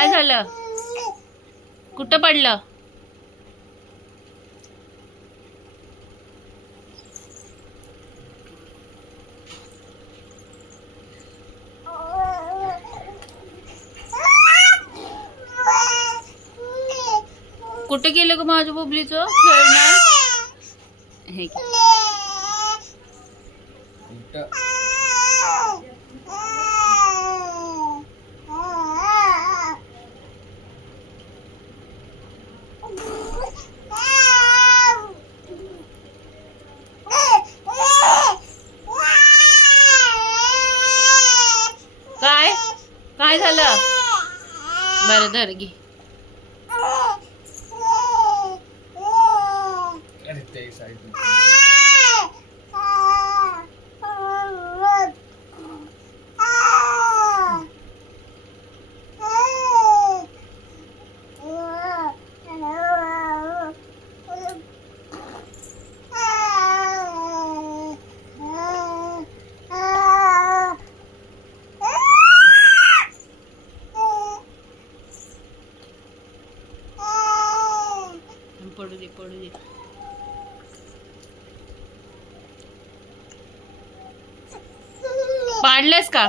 काय झालं? कुठं पडलं? कुठे गेलं ग माझ्या बबलीचं खेळणं? हे काय काय झालं? बरं धर घे. पडू दे पडू दे. पाडलंस का?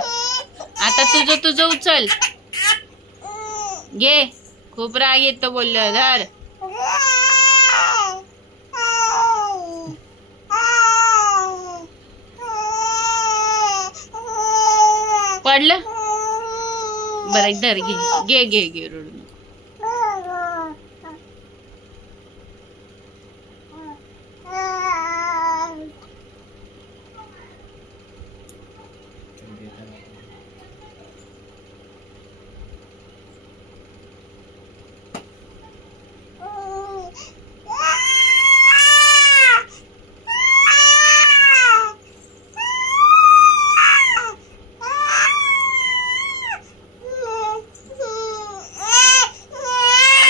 आता तुझं उचल घे. खूप राग येतो बोललं. धर. पडलं बरं. धर घे घे घे रडू नको.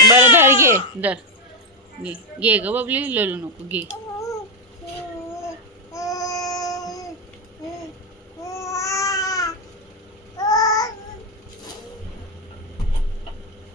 बरं धर घे. धर घे ग बबली. लढू नको. घे.